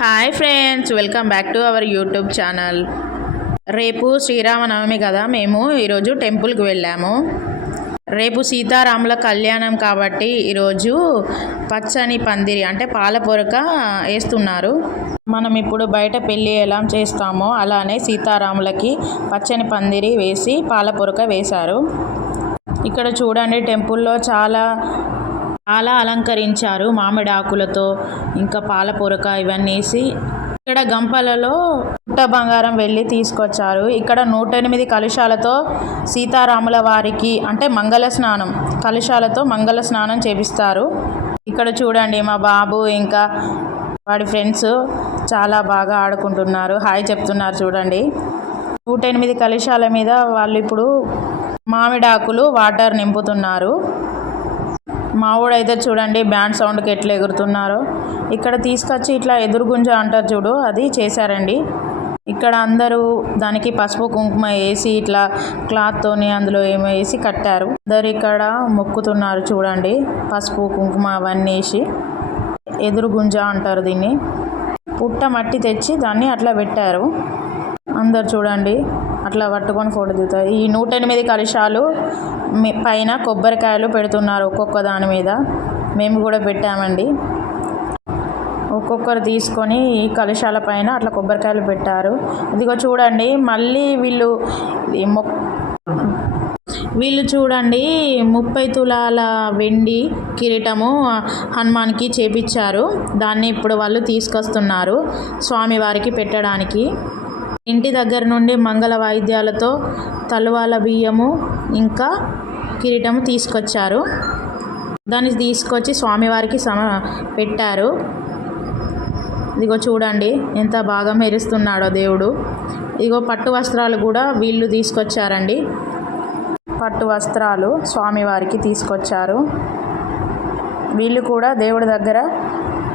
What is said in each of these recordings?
Hi friends, welcome back to our YouTube channel. రేపు శ్రీరామనవమి కదా, మేము ఈరోజు టెంపుల్కి వెళ్ళాము. రేపు సీతారాముల కళ్యాణం కాబట్టి ఈరోజు పచ్చని పందిరి అంటే పాలపొరక వేస్తున్నారు. మనం ఇప్పుడు బయట పెళ్ళి ఎలా చేస్తామో అలానే సీతారాములకి పచ్చని పందిరి వేసి పాలపొరక వేశారు. ఇక్కడ చూడండి, టెంపుల్లో చాలా అలంకరించారు మామిడి ఆకులతో, ఇంకా పాలపొరక ఇవన్నీ వేసి. ఇక్కడ గంపలలో పుట్ట బంగారం వెళ్ళి తీసుకొచ్చారు. ఇక్కడ 108 కలశాలతో సీతారాముల వారికి అంటే మంగళ స్నానం, కలశాలతో మంగళ స్నానం చేపిస్తారు. ఇక్కడ చూడండి, మా బాబు ఇంకా వాడి ఫ్రెండ్స్ చాలా బాగా ఆడుకుంటున్నారు, హాయ్ చెప్తున్నారు. చూడండి, 108 కలశాల మీద వాళ్ళు ఇప్పుడు మామిడాకులు వాటర్ నింపుతున్నారు. మావాడైతే చూడండి బ్యాండ్ సౌండ్కి ఎట్లా ఎగురుతున్నారో. ఇక్కడ తీసుకొచ్చి ఇట్లా ఎదురుగుంజ అంటారు చూడు, అది చేశారండి. ఇక్కడ అందరూ దానికి పసుపు కుంకుమ వేసి ఇట్లా క్లాత్తోని అందులో ఏమో వేసి కట్టారు. అందరు ఇక్కడ మొక్కుతున్నారు చూడండి, పసుపు కుంకుమ అవన్నీ వేసి. ఎదురుగుంజ అంటారు దీన్ని. పుట్ట మట్టి తెచ్చి దాన్ని అట్లా పెట్టారు. అందరు చూడండి అట్లా పట్టుకొని ఫోటో దిగుతారు. ఈ 108 కలశాలు పైన కొబ్బరికాయలు పెడుతున్నారు ఒక్కొక్క దాని మీద. మేము కూడా పెట్టామండి. ఒక్కొక్కరు తీసుకొని ఈ కలశాల పైన అట్లా కొబ్బరికాయలు పెట్టారు. ఇదిగో చూడండి, మళ్ళీ వీళ్ళు చూడండి 30 తులాల వెండి కిరీటము హనుమాన్కి చేపించారు. దాన్ని ఇప్పుడు వాళ్ళు తీసుకొస్తున్నారు స్వామివారికి పెట్టడానికి. ఇంటి దగ్గర నుండి మంగళ వాయిద్యాలతో తలువాల బియ్యము ఇంకా కిరీటము తీసుకొచ్చారు. దాన్ని తీసుకొచ్చి స్వామివారికి పెట్టారు. ఇదిగో చూడండి ఎంత బాగా మెరుస్తున్నాడో దేవుడు. ఇదిగో పట్టు వస్త్రాలు కూడా వీళ్ళు తీసుకొచ్చారండి. పట్టు వస్త్రాలు స్వామివారికి తీసుకొచ్చారు. వీళ్ళు కూడా దేవుడి దగ్గర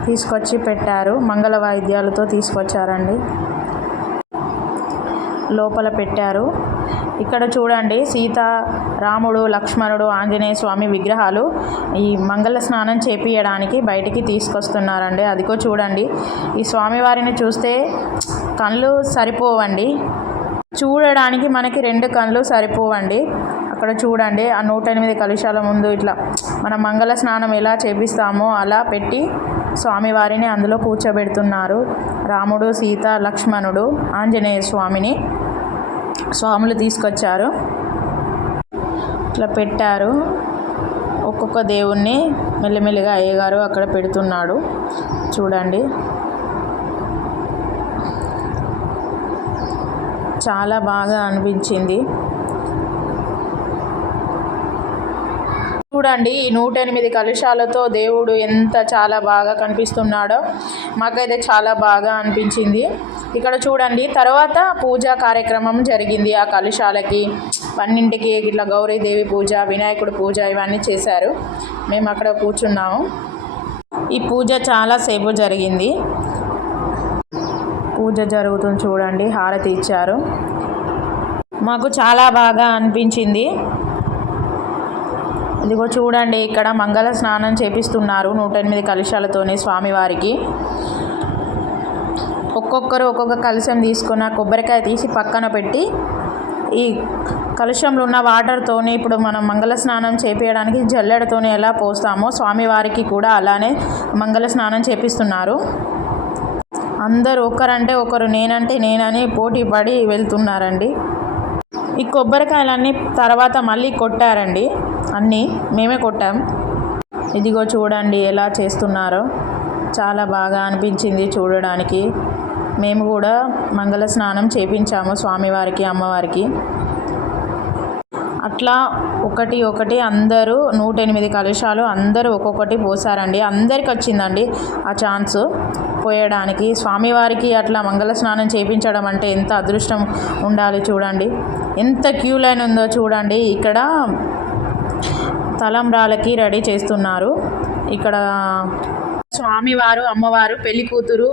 తీసుకొచ్చి పెట్టారు. మంగళ వాయిద్యాలతో తీసుకొచ్చారండి, లోపల పెట్టారు. ఇక్కడ చూడండి, సీత, రాముడు, లక్ష్మణుడు, ఆంజనేయ స్వామి విగ్రహాలు ఈ మంగళ స్నానం చేపియడానికి బయటికి తీసుకొస్తున్నారండి. అదిగో చూడండి, ఈ స్వామివారిని చూస్తే కళ్ళు సరిపోవండి, చూడడానికి మనకి 2 కళ్ళు సరిపోవండి. అక్కడ చూడండి, ఆ 108 కలశాల ముందు ఇట్లా మనం మంగళ స్నానం ఎలా చేపిస్తామో అలా పెట్టి స్వామివారిని అందులో కూర్చోబెడుతున్నారు. రాముడు, సీత, లక్ష్మణుడు, ఆంజనేయ స్వామిని స్వాములు తీసుకొచ్చారు. ఇట్లా పెట్టారు. ఒక్కొక్క దేవుణ్ణి మెల్లిమెల్లిగా అయ్యగారు అక్కడ పెడుతున్నాడు. చూడండి, చాలా బాగా అనిపించింది. చూడండి, ఈ 108 కలశాలతో దేవుడు ఎంత చాలా బాగా కనిపిస్తున్నాడో మాకైతే చాలా బాగా అనిపించింది. ఇక్కడ చూడండి, తర్వాత పూజా కార్యక్రమం జరిగింది. ఆ కలశాలకి అన్నింటికి ఇట్లా గౌరీదేవి పూజ, వినాయకుడు పూజ ఇవన్నీ చేశారు. మేము అక్కడ కూర్చున్నాము. ఈ పూజ చాలా సేపు జరిగింది. పూజ జరుగుతుంది చూడండి, హారతి ఇచ్చారు. మాకు చాలా బాగా అనిపించింది. ఇదిగో చూడండి, ఇక్కడ మంగళ స్నానం చేపిస్తున్నారు 108 కలశాలతోనే స్వామివారికి. ఒక్కొక్కరు ఒక్కొక్క కలశం తీసుకున్న కొబ్బరికాయ తీసి పక్కన పెట్టి ఈ కలశంలో ఉన్న వాటర్తోనే ఇప్పుడు మనం మంగళ స్నానం చేపించడానికి జల్లెడతోనే ఎలా పోస్తామో స్వామివారికి కూడా అలానే మంగళ స్నానం చేపిస్తున్నారు. అందరూ ఒకరంటే ఒకరు, నేనంటే నేనని పోటీ పడి వెళ్తున్నారండి. ఈ కొబ్బరికాయలన్నీ తర్వాత మళ్ళీ కొట్టారండి, అన్నీ మేమే కొట్టాం. ఇదిగో చూడండి ఎలా చేస్తున్నారో, చాలా బాగా అనిపించింది చూడడానికి. మేము కూడా మంగళ స్నానం చేపించాము స్వామివారికి, అమ్మవారికి. అట్లా ఒకటి ఒకటి అందరూ 108 కలశాలు అందరూ ఒక్కొక్కటి పోసారండి. అందరికి వచ్చిందండి ఆ ఛాన్స్ పోయడానికి. స్వామివారికి అట్లా మంగళ స్నానం చేయించడం అంటే ఎంత అదృష్టం ఉండాలి. చూడండి ఎంత క్యూ లైన్ ఉందో చూడండి. ఇక్కడ తలంబ్రాలకి రెడీ చేస్తున్నారు. ఇక్కడ స్వామివారు, అమ్మవారు, పెళ్లి కూతురు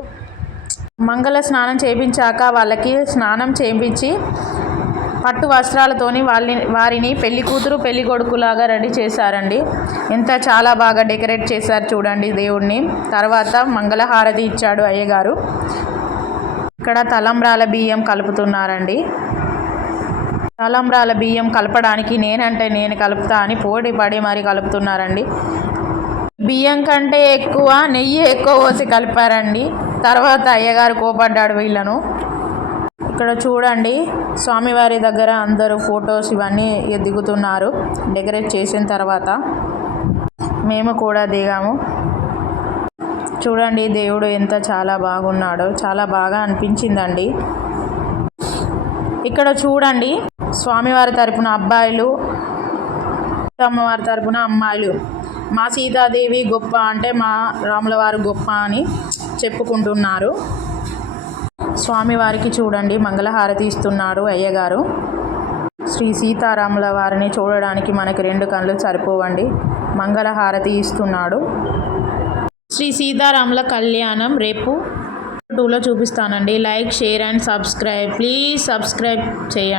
మంగళ స్నానం చేయించాక వాళ్ళకి స్నానం చేయించి పట్టు వస్త్రాలతోని వారిని పెళ్లి కూతురు పెళ్లి కొడుకులాగా రెడీ చేశారండి. ఎంత చాలా బాగా డెకరేట్ చేశారు చూడండి దేవుణ్ణి. తర్వాత మంగళహారతి ఇచ్చాడు అయ్యగారు. ఇక్కడ తలంబ్రాల బియ్యం కలుపుతున్నారండి. తలంబ్రాల బియ్యం కలపడానికి నేనంటే నేను కలుపుతా అని పోటీ పడి మరి కలుపుతున్నారండి. బియ్యం కంటే ఎక్కువ నెయ్యి ఎక్కువ పోసి కలిపారండి. తర్వాత అయ్యగారు కోపడ్డాడు వీళ్ళను. ఇక్కడ చూడండి స్వామివారి దగ్గర అందరూ ఫొటోస్ ఇవన్నీ దిగుతున్నారు. డెకరేట్ చేసిన తర్వాత మేము కూడా దిగాము. చూడండి దేవుడు ఎంత చాలా బాగున్నాడో, చాలా బాగా అనిపించిందండి. ఇక్కడ చూడండి స్వామివారి తరపున అబ్బాయిలు, అమ్మవారి తరపున అమ్మాయిలు మా సీతాదేవి గొప్ప అంటే మా రాములవారు గొప్ప అని చెప్పుకుంటున్నారు. స్వామివారికి చూడండి మంగళహారతి ఇస్తున్నాడు అయ్యగారు. శ్రీ సీతారాముల వారిని చూడడానికి మనకి 2 కళ్ళు సరిపోవండి. మంగళహారతి ఇస్తున్నాడు. శ్రీ సీతారాముల కళ్యాణం రేపు 2లో చూపిస్తానండి. Like, share and subscribe. Please subscribe చేయండి.